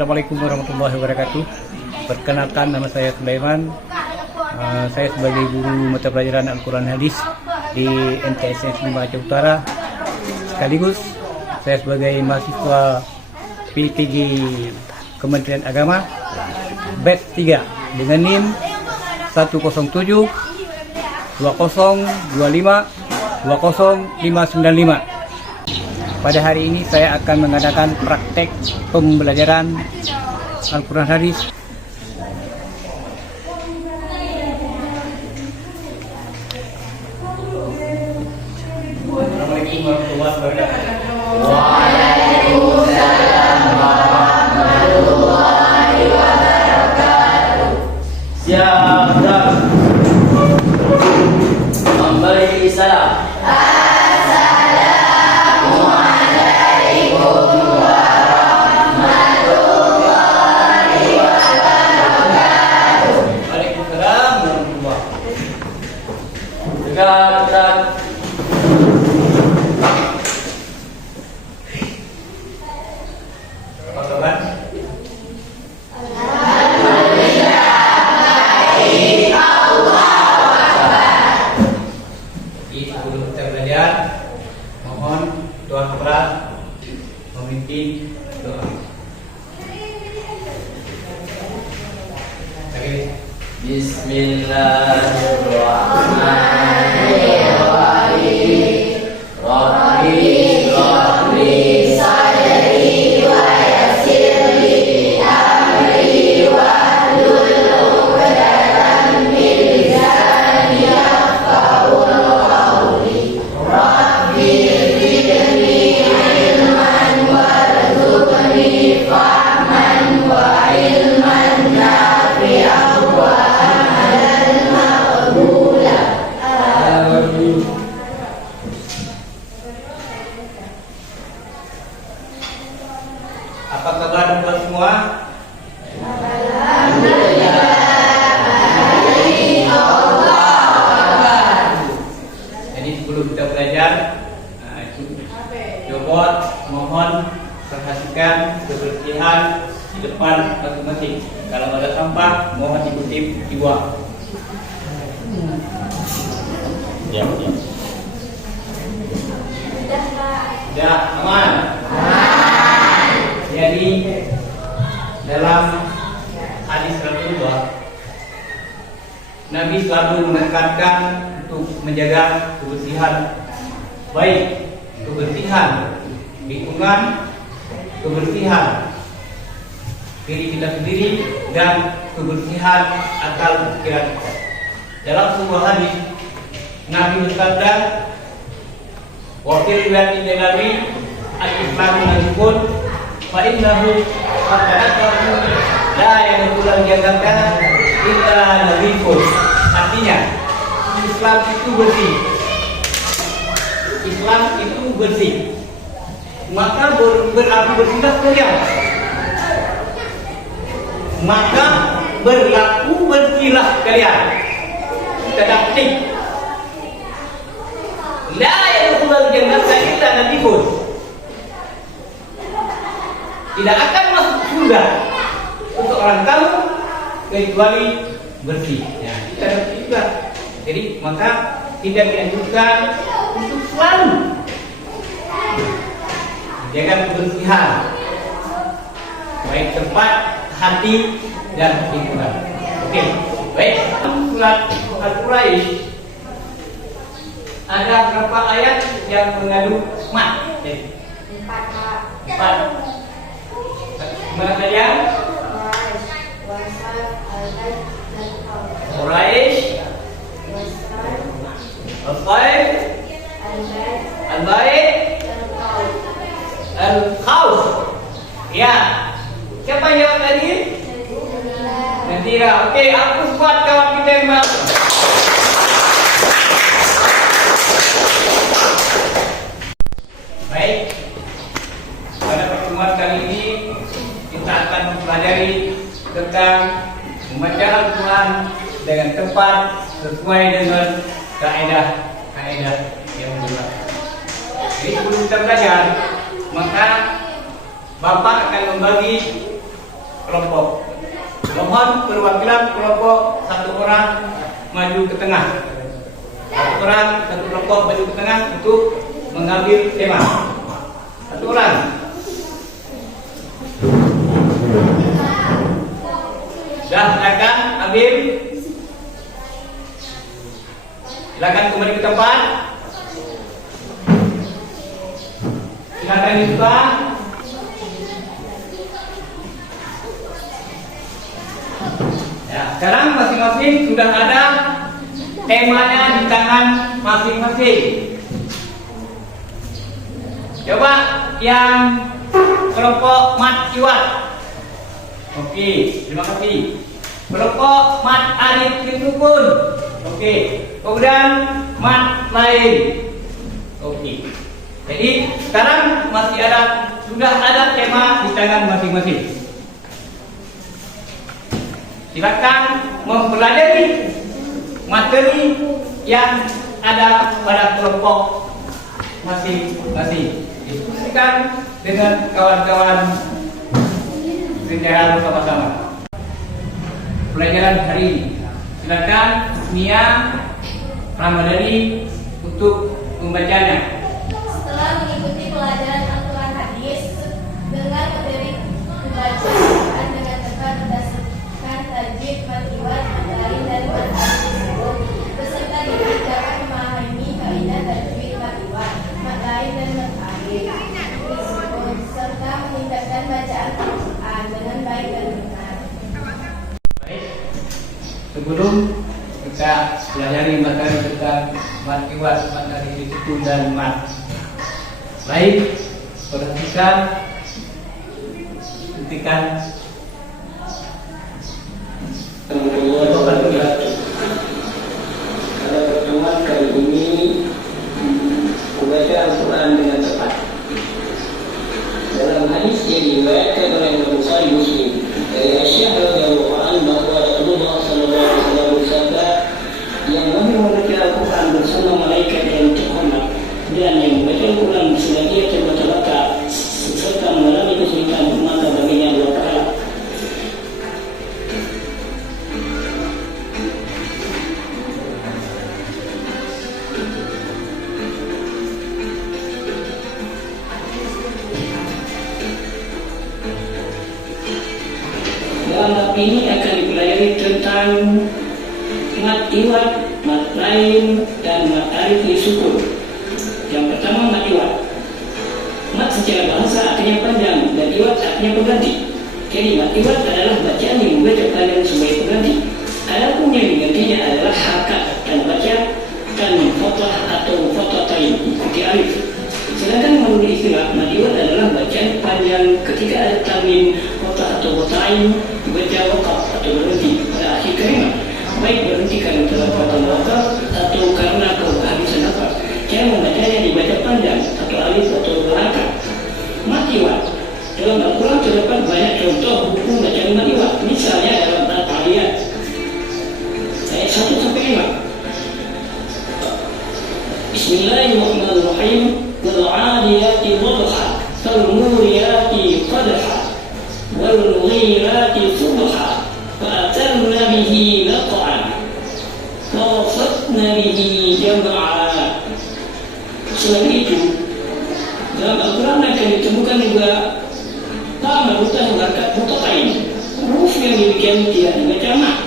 Assalamualaikum warahmatullahi wabarakatuh. Perkenalkan, nama saya Sulaiman. Saya sebagai guru mata pelajaran Al-Quran Hadis di MTSN Lima Aceh Utara. Sekaligus saya sebagai mahasiswa PTG Kementerian Agama batch 3 dengan NIM 107 20 25 20595. Pada hari ini saya akan mengadakan praktek pembelajaran Al-Quran Hadis. Assalamualaikum warahmatullahi wabarakatuh. Waalaikumsalam warahmatullahi wabarakatuh. Siap, memberi salam. Tegak. Apa kabar? Sebelum kita belajar, mohon doa keras memimpin doa. Bismillahirrahmanirrahim. Rabbi sadri wa yassir li amri wahlul 'uqdatam min lisani yafqahu qawli. Rabbi zidni ilman warzuqni fahman wa ilman nafi'an wa amalan maqbula. Amin. Apa kabar teman semua? Jadi sebelum kita belajar, mohon perhatikan kebersihan di depan masing-masing. Kalau ada sampah, mohon dikutip dibuang. Ya. Sudah aman. Jadi dalam hadis Rasulullah, Nabi selalu menekankan untuk menjaga kebersihan, baik kebersihan lingkungan, kebersihan diri kita sendiri, dan kebersihan akal pikiran kita. Dalam sebuah hadis Nabi bersabda, wa fil riwayatin Nabi al-islamu najibun fa innahu qad la yadkhulul jannata illa nadhifun. Artinya, Islam itu bersih. Islam itu bersih. Maka berarti bersihlah kalian. Maka berlaku bersihlah kalian. Kedaptik. La yadkhulul jannata illa nadhifun. Tidak akan masuk surga untuk orang kamu kecuali bersih. Ya, kita bersih juga. Jadi maka tidak dianjurkan untuk selalu menjaga kebersihan, baik tempat, hati, dan lingkungan. Oke, baik. Surat Al-Quraisy ada berapa ayat yang mengandung mat? 4. Mana saja? Quraisy, Al-Qaif, Al-Bait, Al-Khawf. Ya. Siapa yang jawab tadi? Nadira. Oke, aku buat kawan kita yang mau. Baik. Pada pertemuan kali ini kita akan mempelajari tentang membaca Al-Quran dengan tepat sesuai dengan kaidah yang benar. Jadi sebelum kita belajar, maka Bapak akan membagi kelompok. Mohon perwakilan kelompok satu orang maju ke tengah. Satu orang, satu kelompok maju ke tengah untuk mengambil tema. Satu orang. Dah, silakan ambil. Silakan kembali ke tempat. Silakan dibuka. Ya, sekarang masing-masing sudah ada temanya di tangan masing-masing. Coba yang kelompok Mat Iwat. Oke, terima kasih. Kelompok Mat Arif Rukun. Oke, kemudian mat lain. Oke. Jadi sekarang sudah ada tema di tangan masing-masing. Silakan mempelajari materi yang ada pada kelompok masing-masing. Diskusikan dengan kawan-kawan secara bersama-sama. Pelajaran hari ini. Silakan Mia Ramadhani untuk membacanya. Setelah mengikuti pelajaran Al-Quran hadis dengan materi membaca Al-Quran dengan tepat berdasarkan tajwid, matiwat, madarin dan madarin beserta diajarkan memahami kaidah tajwid, matiwat, madarin dan madarin serta meningkatkan bacaan Al-Quran dengan baik dan benar. Baik, sebelum kita pelajari materi tentang matiwat, materi itu dan mat. Baik, perhatikan, hentikan. Pada pertemuan kali ini membaca Al-Quran dengan tepat. Dalam hadis yang diriwayatkan oleh Bukhari Muslim dari Aisyah radhiyallahu anha bahwa Rasulullah sallallahu alaihi wasallam bersabda, yang membaca Al-Quran bersama malaikat yang terhormat dan yang membaca Al-Quran selagi ia terbaca-baca serta mengalami kesulitan, maka baginya 2 pahala. Dalam bab ini akan dipelajari tentang mat iwat, mat lain, dan mat arif li sukun. Yang pertama mat iwat. Mat secara bahasa artinya panjang dan iwat artinya pengganti. Jadi mat iwat adalah bacaan yang membaca panjang sebagai pengganti. Adapun yang digantinya adalah harakat dan baca dan fathah atau fathatain ikuti alif. Sedangkan menurut istilah mat iwat adalah bacaan panjang ketika ada tanwin fathah atau fathain dibaca waqaf atau berhenti pada akhir kalimat, baik berhenti karena terlalu wakaf atau karena kehabisan nafas. Cara membacanya dibaca panjang atau alif atau berharakat. Mat iwat dalam Al-Quran terdapat banyak contoh hukum bacaan mat iwat. Misalnya dalam Al-Aliyat ayat 1 sampai 5. Bismillahirrahmanirrahim. والعاديات ضبحا فالموريات قدحا والمغيرات صبحا فأثرن به نقعا فوسطن به جمعا. Selain itu, dalam Al-Quran akan ditemukan juga nama huruf harakat mutaqain, huruf yang demikian tidak dibaca mat.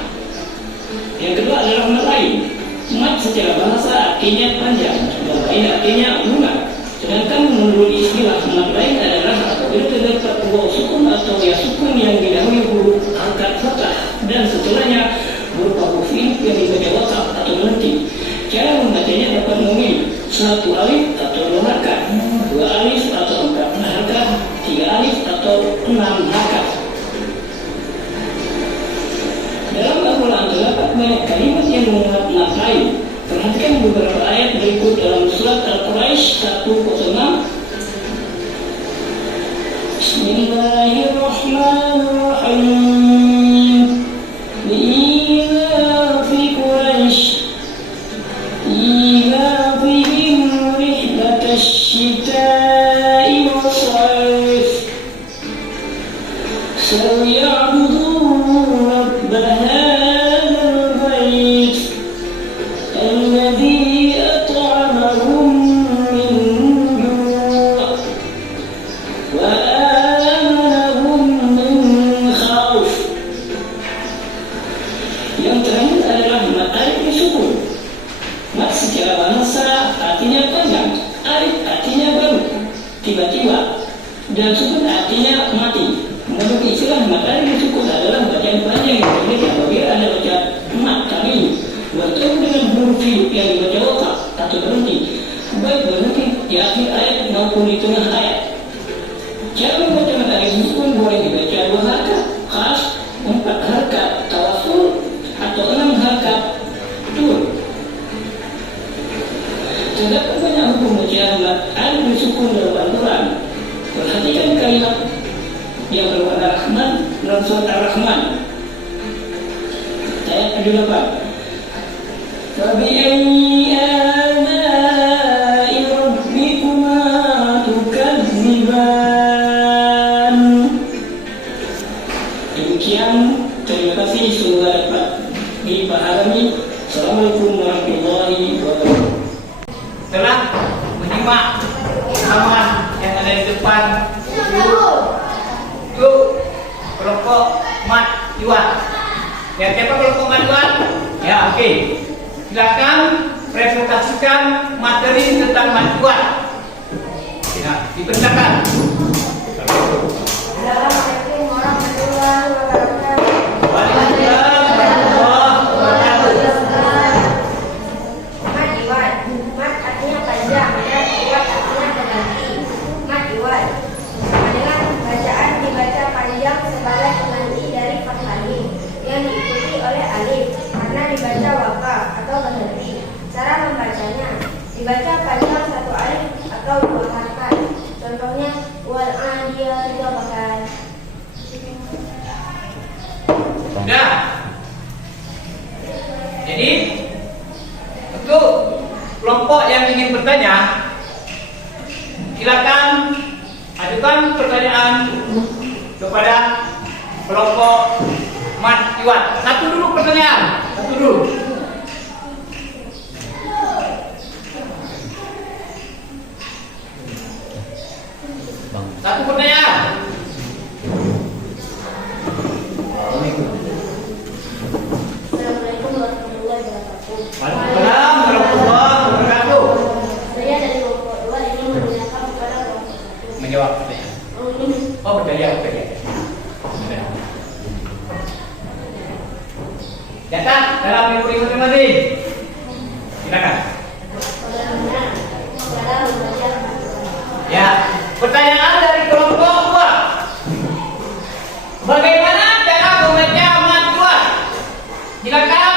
Yang kedua adalah mat lain. Mat secara bahasa artinya panjang dan lain artinya lunak. Sedangkan menurut istilah mat lain adalah apabila terdapat waw sukun atau ya sukun yang didahului huruf harakat fathah dan setelahnya berupa huruf yang dibaca waqaf atau berhenti. Cara membacanya dapat memilih 1 alif atau 2 harakat, 2 alif atau 4 harakat, 3 alif atau 6 harakat. Dalam Al-Quran terdapat banyak kalimat yang memuat mat lain. Perhatikan beberapa ayat berikut dalam surat Al-Quraisy 106. Bismillahirrahmanirrahim. Li'ilafi Quraisy ilafihim rihlatash shita'i was-sayf. Sa'yabu tiba. Dan sukun artinya mati. Menurut istilah matahari sukun adalah bacaan panjang yang berbeda apabila ada bacaan mat kami bertemu dengan huruf hidup yang dibaca wakaf atau berhenti, baik berhenti di akhir ayat maupun di tengah ayat. Cara membaca matahari sukun boleh dibaca 2 harakat khas, 4 harakat tawasul, atau 6 harakat tur. Terdapat banyak hukum bacaan alif sukun dalam Al-Quran. Perhatikan kalimat yang berwarna Rahman dalam surat Ar-Rahman ayat 78. فَبِأَيِّ آلَاءِ رَبِّكُمَا تُكَذِّبَانِ. Demikian, terima kasih, semoga dapat dipahami. Assalamualaikum warahmatullahi wabarakatuh. Setelah menyimak halaman yang ada di depan itu kelompok mat iwan. Ya, siapa kelompok mat iwan? Ya, oke. Silakan presentasikan materi tentang mat iwan. Ya, dipersilakan. Assalamualaikum warahmatullahi wabarakatuh. Waalaikumsalam warahmatullahi wabarakatuh. Mat iwan. Mat artinya panjang dan iwan artinya berganti. Mat iwan sama dengan bacaan dibaca panjang sebagai pengganti dari fathah mim yang diikuti oleh alif karena dibaca wakaf atau berhenti. Cara membacanya dibaca panjang 1 alif atau 2 harakat. Contohnya wal adiyati dhabahan. Sudah. Jadi untuk kelompok yang ingin bertanya, silakan ajukan pertanyaan kepada kelompok mat iwan. Satu dulu pertanyaan, satu dulu. Satu pertanyaan. Assalamualaikum warahmatullahi wabarakatuh. Waalaikumsalam warahmatullahi wabarakatuh. Saya dari kelompok 2 ingin menanyakan kepada kelompok 1. Menjawab pertanyaan. Oh, pertanyaan. Catat dalam memori masing-masing. Silakan. Bagaimana cara membaca Ya, pertanyaan dari kelompok 2. Bagaimana cara membaca mat iwan? Silakan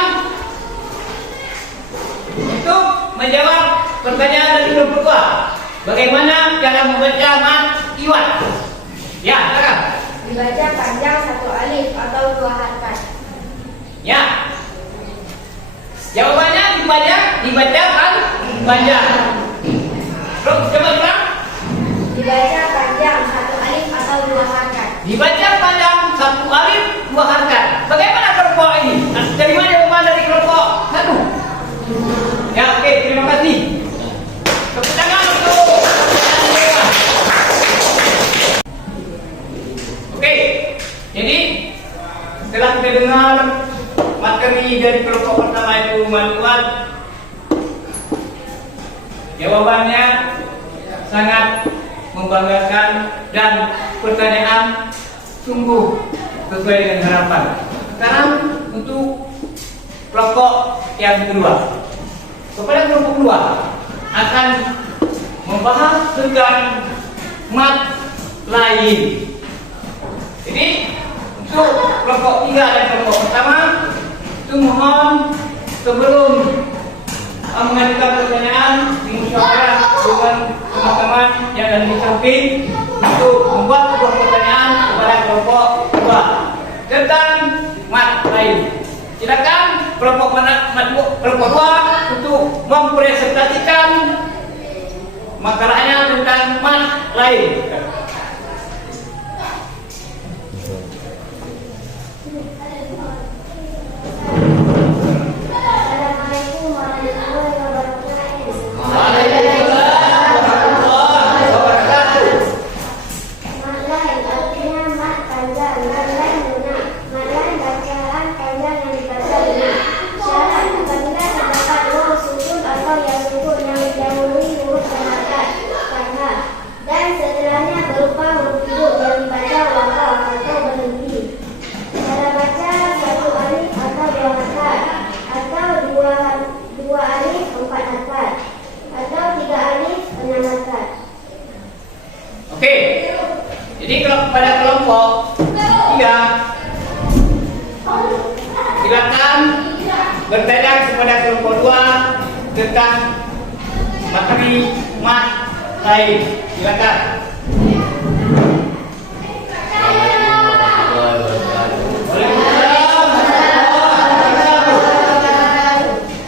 untuk menjawab pertanyaan dari kelompok 2. Bagaimana cara membaca mat iwan? Ya, silakan. dibaca panjang 1 alif atau 2 harakat. Ya. Jawabannya dibaca panjang. Terus coba ulang. Dibaca panjang 1 alif atau 2 harakat. Dibaca panjang 1 alif 2 harakat. Bagaimana kelompok ini? Dari mana jawaban dari kelompok 1? Ya, oke, terima kasih. Tepuk tangan untuk oke. Jadi setelah kita dengar materi dari kelompok pertama itu manual, jawabannya sangat membanggakan dan pertanyaan sungguh sesuai dengan harapan. Sekarang untuk kelompok yang kedua, kepada kelompok kedua akan membahas tentang mat lain. Jadi untuk kelompok 3 dan kelompok pertama itu mohon sebelum mengajukan pertanyaan dimusyawarah dengan teman-teman yang ada di samping untuk membuat sebuah pertanyaan kepada kelompok 2 tentang mat lain. Silakan kelompok 2 untuk mempresentasikan makalahnya tentang mat lain. Assalamualaikum warahmatullahi wabarakatuh. Waalaikumsalam warahmatullahi wabarakatuh. Mat lain artinya mat panjang dan lain lunak. Mat lain bacaan panjang yang dibaca lunak. Syarat apabila terdapat waw sukun atau ya sukun yang didahului huruf harakat fathah dan setelahnya Jadi kalau pada kelompok 3 silakan bertanya kepada kelompok 2 tentang materi mat lain. Silakan.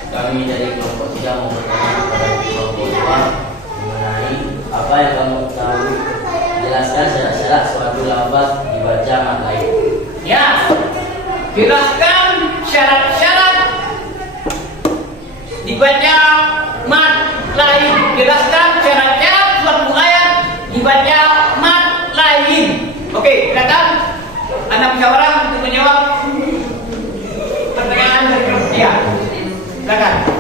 Kami dari kelompok 3 mau bertanya kepada kelompok 2 mengenai apa yang kamu tahu. Jelaskan syarat-syarat suatu lafaz dibaca mat lain. Ya, jelaskan syarat-syarat dibaca mat lain. Jelaskan syarat-syarat suatu ayat dibaca mat lain. Oke, silakan. Anda musyawarah untuk menjawab pertanyaan dari kelompok 3. Silakan.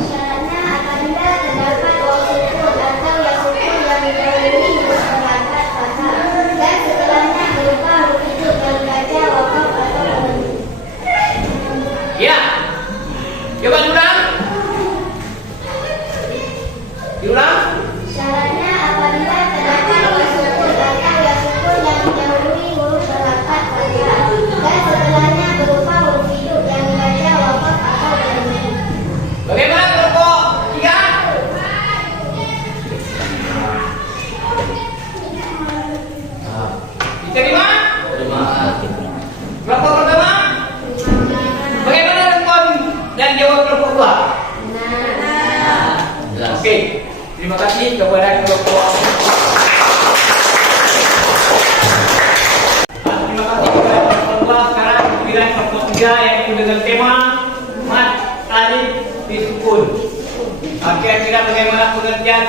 Syaratnya apabila terdapat waw sukun atau ya sukun yang didahului huruf berangkat fathah dan setelahnya berupa huruf hidup yang dibaca wakaf atau berhenti. Ya. Coba diulang. Diulang. Syaratnya apabila terdapat waw sukun atau ya sukun yang didahului huruf berangkat fathah dan setelahnya berupa huruf hidup yang dibaca wakaf atau berhenti. Bagaimana kelompok 3? Diterima? Terima. Kelompok pertama? Bagaimana respon dan jawab kelompok 2? Jelas. Oke, terima kasih kepada kelompok. Terima kasih kepada kelompok 2. Sekarang giliran kelompok 3 yaitu dengan tema mat alif disukun. Kira-kira bagaimana pengertian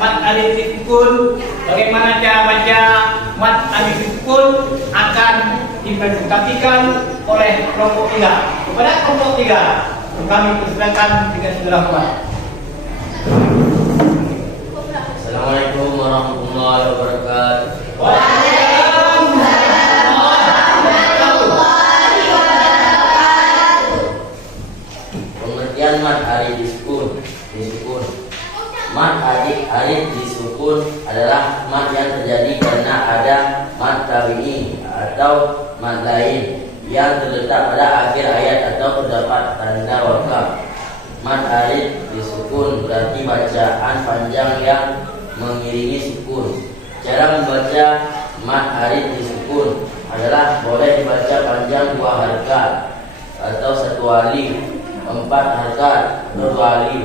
mat alif disukun? Bagaimana cara baca mat alif disukun akan dipresentasikan oleh kelompok 3. Kepada kelompok 3 kami persilakan dengan segala hormat. Assalamualaikum warahmatullahi wabarakatuh. Pengertian mat alif disukun. Mat alif disukun adalah mat yang terjadi karena ada mat tabi'i atau mat lain yang terletak pada akhir ayat atau terdapat tanda wakaf. Mat alif disukun berarti bacaan panjang yang mengiringi sukun. Cara membaca mat alif disukun adalah boleh dibaca panjang 2 harakat atau 1 alif, 4 harakat atau 2 alif,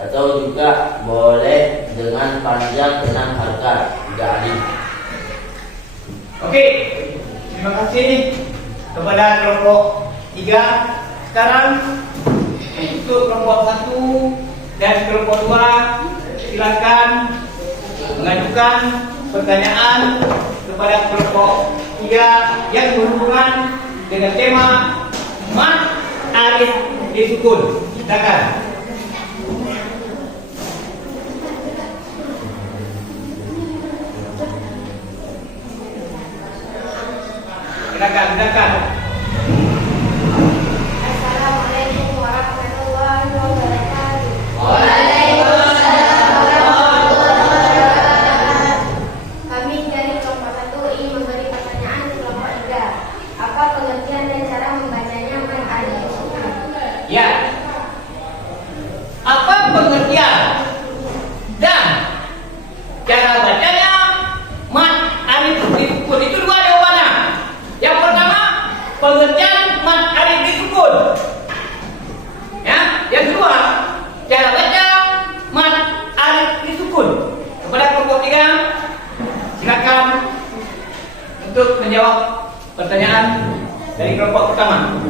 atau juga boleh dengan panjang 6 harakat 3 alif. Oke, terima kasih kepada kelompok 3. Sekarang untuk kelompok 1 dan kelompok 2 silakan mengajukan pertanyaan kepada kelompok 3 yang berhubungan dengan tema mat alif disukun. Silakan. Silakan. Assalamualaikum warahmatullahi wabarakatuh. Kami dari kelompok 1 ingin memberi pertanyaan ke kelompok 3. Apa pengertian dan cara membacanya mat alif disukun? Ya. Apa pengertian dan cara bacanya mat alif disukun? Itu 2 jawabannya. Yang pertama, pengertian mat alif disukun. Ya, yang kedua, cara baca mat alif disukun. Kepada kelompok 3, silakan untuk menjawab pertanyaan dari kelompok pertama.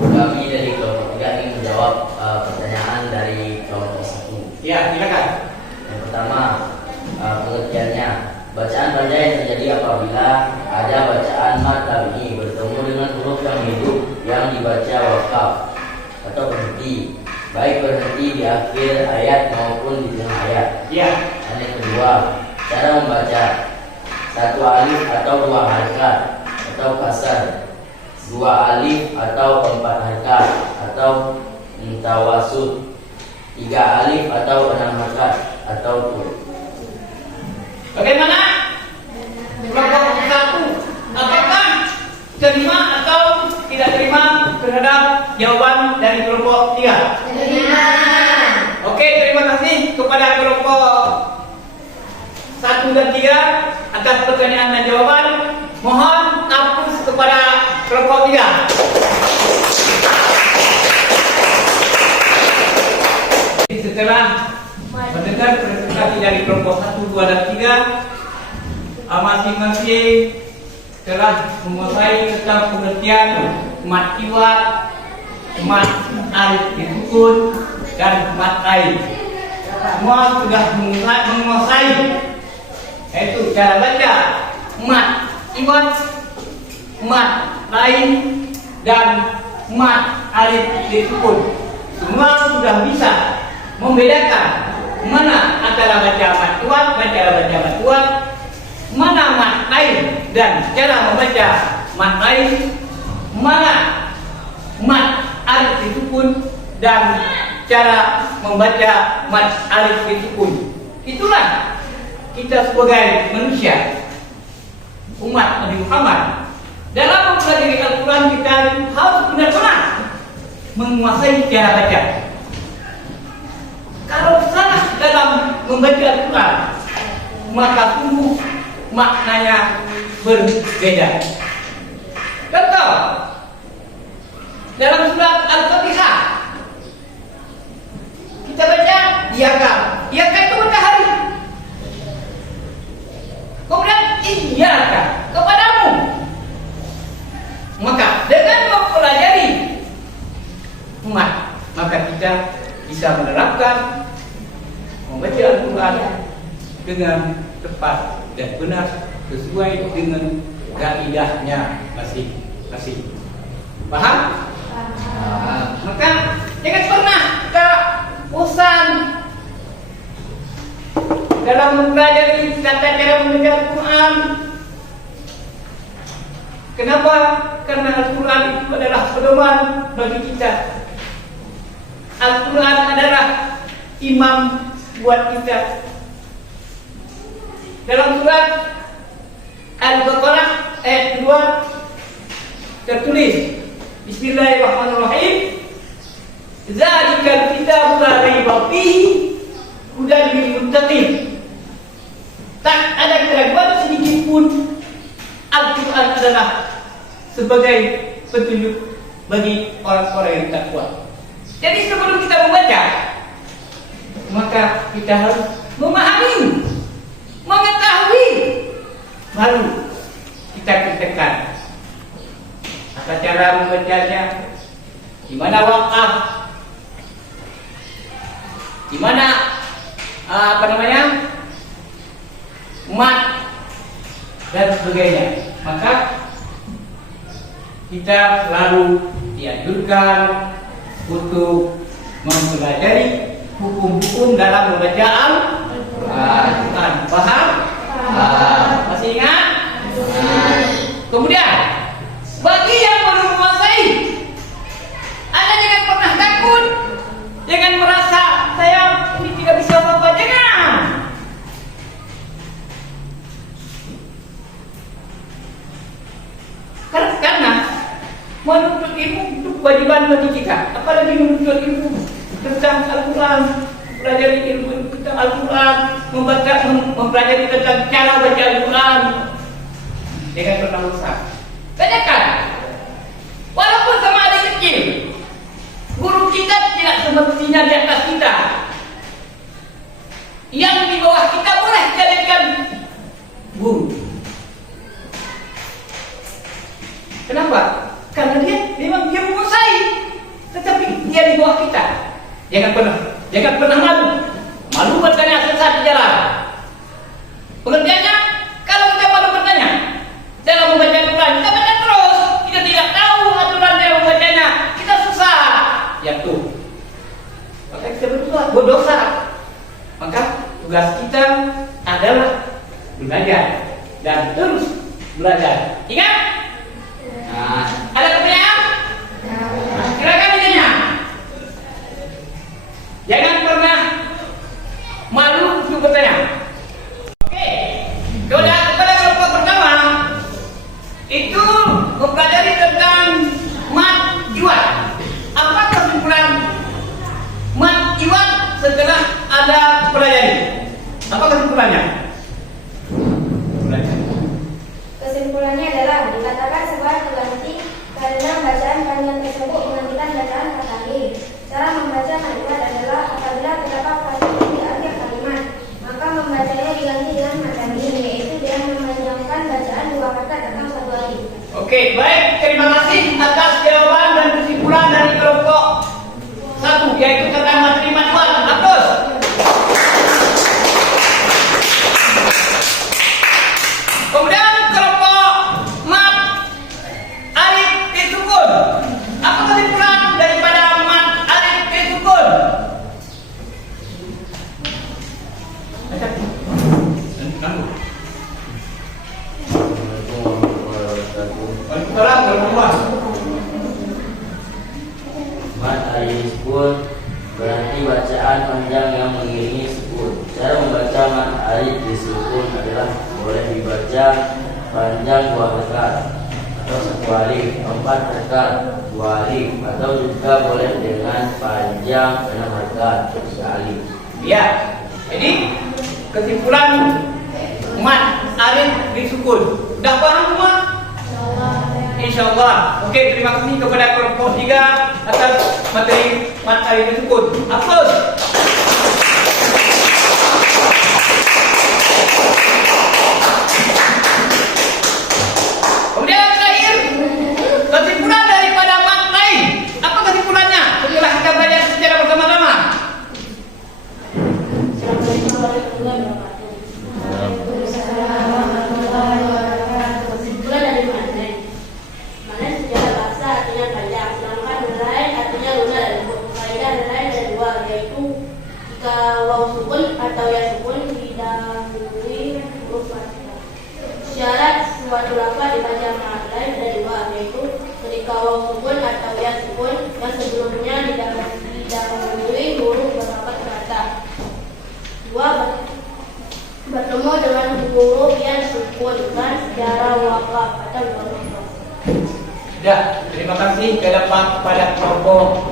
Kami dari kelompok 3 ingin menjawab pertanyaan dari kelompok 1. Ya, silakan. Yang pertama, pengertiannya bacaan panjang yang terjadi apabila ada bacaan mat tabi'i bertemu dengan huruf yang hidup yang dibaca wakaf atau berhenti, baik berhenti di akhir ayat maupun di tengah ayat. Ya. Dan yang kedua, cara membaca 1 alif atau 2 harakat atau kasar, 2 alif atau 4 harakat atau tawasud, 3 alif atau 6 harokat atau huruf. Bagaimana? Kelompok satu, apakah terima atau tidak terima terhadap jawaban dari kelompok 3? Terima. Oke, terima kasih kepada kelompok 1 dan 3 atas pertanyaan dan jawaban. Mohon aplaus kepada kelompok 3. Setelah mendengar presentasi dari kelompok 1, 2, dan 3, masing-masing telah menguasai tentang pengertian mat iwat, mat alif disukun, dan mat lain. Semua sudah menguasai, yaitu cara baca mat iwat, mat lain, dan mat alif disukun. Semua sudah bisa membedakan mana antara baca mat iwat, cara baca mat iwat, mana mat lain dan cara membaca mat lain, mana mat alif disukun dan cara membaca mat alif disukun. Itulah kita sebagai manusia umat Nabi Muhammad dalam mempelajari Al-Quran. Kita harus benar-benar menguasai cara baca. Kalau salah dalam membaca Al-Quran, maka sungguh maknanya berbeda. Contoh, dalam surat Al-Fatihah kita baca Iyyaka. Iyyaka itu matahari. Kemudian Iyyaka, kepadamu. Maka dengan mempelajari umat, maka kita bisa menerapkan membaca Al-Quran dengan tepat dan benar sesuai dengan kaidahnya masing-masing. Paham? Maka jangan pernah kita bosan dalam mempelajari tata cara membaca Al-Quran. Kenapa? Karena Al-Quran itu adalah pedoman bagi kita. Al-Quran adalah imam buat kita. Dalam surat Al-Baqarah ayat 2 tertulis Bismillahirrahmanirrahim. Zalikal kitabu la raiba fihi hudan lil muttaqin. Tak ada keraguan sedikit pun, Al-Quran adalah sebagai petunjuk bagi orang-orang yang takwa. Jadi sebelum kita membaca, maka kita harus memahami, mengetahui, baru kita kerjakan. Apa cara membacanya? Di mana waqaf? Di mana mat dan sebagainya. Maka kita selalu dianjurkan untuk mempelajari hukum-hukum dalam membaca Al-Quran. Paham? Masih ingat? Kemudian bagi yang belum menguasai, Anda jangan pernah takut, jangan merasa saya ini tidak bisa apa-apa, jangan. Karena menuntut ilmu itu kewajiban bagi kita, apalagi menuntut ilmu tentang Al-Quran, mempelajari ilmu tentang Al-Quran, mempelajari tentang cara baca Al-Quran. Jangan pernah rusak. Tanyakan, walaupun sama adik kecil, guru kita tidak semestinya di atas kita. Yang di bawah kita boleh jadikan guru. Kenapa? Karena dia memang dia menguasai, tetapi dia di bawah kita. Jangan pernah malu. Malu bertanya sesat di jalan. Pengertiannya, kalau kita malu bertanya dalam membaca Al-Quran, kita baca terus, kita tidak tahu aturan dalam membacanya, kita susah. Ya tuh, maka kita berdosa. Maka tugas kita adalah belajar dan terus belajar. Ingat? Ada pertanyaan? Silakan ditanya. Jangan pernah kesimpulannya? Kesimpulannya adalah dikatakan sebuah terganti karena bacaan panjang tersebut menghentikan bacaan kata lain. Cara membaca kalimat adalah apabila terdapat kata di akhir kalimat, maka membacanya diganti dengan matani, yaitu dengan memanjangkan bacaan dua kata dalam satu alif. Oke, baik. Terima kasih atas jawaban dan kesimpulan dari kelompok 1, yaitu tentang materi manual. Bagus. Kemudian kelompok mat alif sukun. Apa kesimpulan daripada mat alif sukun? Waalaikumsalam warahmatullahi. Mat alif sukun berarti bacaan panjang yang mengiringi sukun. Cara membaca mat alif sukun adalah boleh dibaca panjang 2 harakat atau 1 alif, 4 harakat 2 alif, atau juga boleh dengan panjang 6 harakat 3 alif. Ya. Jadi kesimpulan mat alif sukun. Dah paham semua? InsyaAllah. Oke, terima kasih kepada kelompok 3 atas materi mat alif sukun. Aplaus. Kemudian terakhir, kesimpulan daripada mat lain. Apa kesimpulannya setelah kita belajar secara bersama-sama? Kesimpulan dari mana? Mana secara bahasa artinya panjang, sedangkan lain artinya lunak dan kaidah lain ada 2, yaitu jika waw sukun atau ya sukun didahului huruf fathah. Syarat suatu lafaz dibaca lain ada 2, yaitu ketika waw sukun atau ya sukun yang sebelumnya didahului huruf berlafaz fathah. 2. Bertemu dengan huruf yang sukun dan secara wakaf atau wakaf. Ya, terima kasih kepada kelompok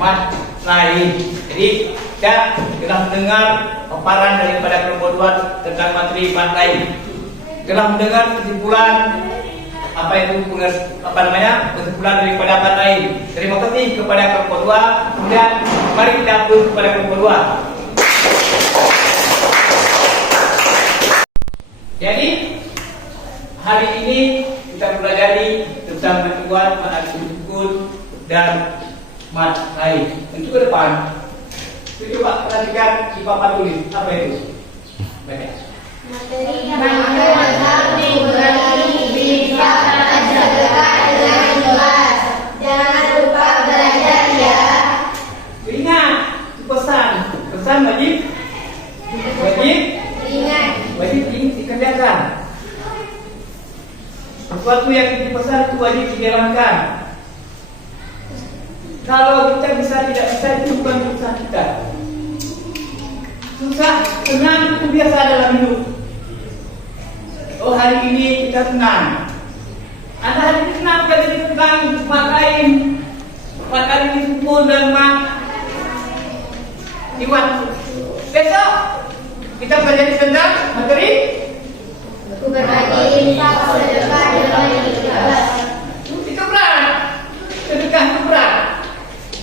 mat lain. Jadi, kita telah mendengar paparan daripada kelompok 2 tentang materi mat lain. Telah mendengar kesimpulan kesimpulan daripada mat lain. Terima kasih kepada kelompok 2. Kemudian mari kita atur kepada kelompok 2. Jadi hari ini kita pelajari tentang matuan, mat sukun dan mat lain. Untuk ke depan, kita coba perhatikan di papan tulis apa itu. Baca. Materi bisa dijelaskan dengan jelas. Jangan lupa belajar ya. Ingat pesan wajib Ingat. wajib dikerjakan. Sesuatu yang dipesan itu wajib dijalankan. Kalau kita tidak bisa itu bukan urusan kita. Susah, senang itu biasa dalam hidup. Oh, hari ini kita senang. Anda hari ini senang kita jadi tentang mat lain sukun dan mat iwan. Besok kita pelajari tentang materi Berbagi infak sedekah dengan ikhlas. itu berat. Sedekah itu berat.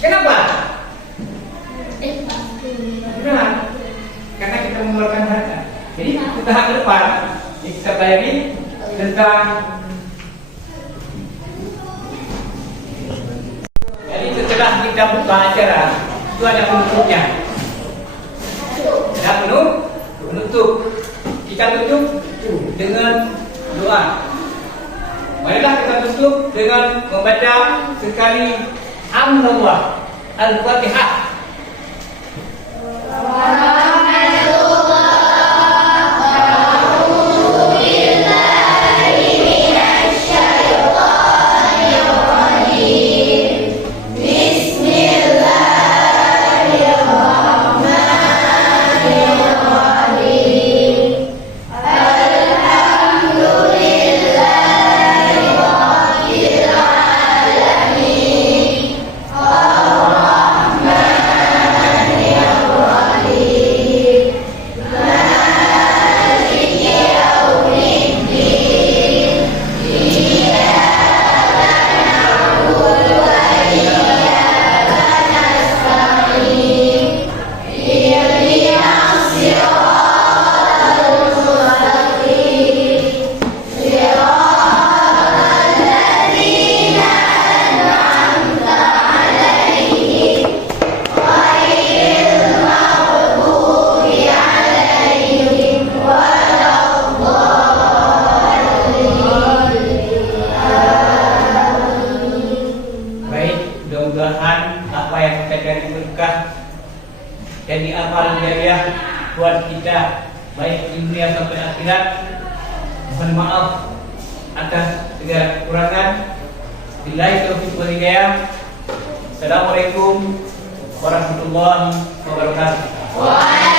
Kenapa? Berat. Karena kita mengeluarkan harta. Jadi kita ke depan kita pelajari tentang. Jadi setelah kita buka acara itu ada penutupnya. Ada penutup. Kita tutup dengan doa. Marilah kita tutup dengan membaca sekali Alhamdulillah Al-Fatihah. amal jariah buat kita baik di dunia sampai akhirat. Mohon maaf atas segala kekurangan. Billahi taufiq wal hidayah. Assalamualaikum warahmatullahi wabarakatuh.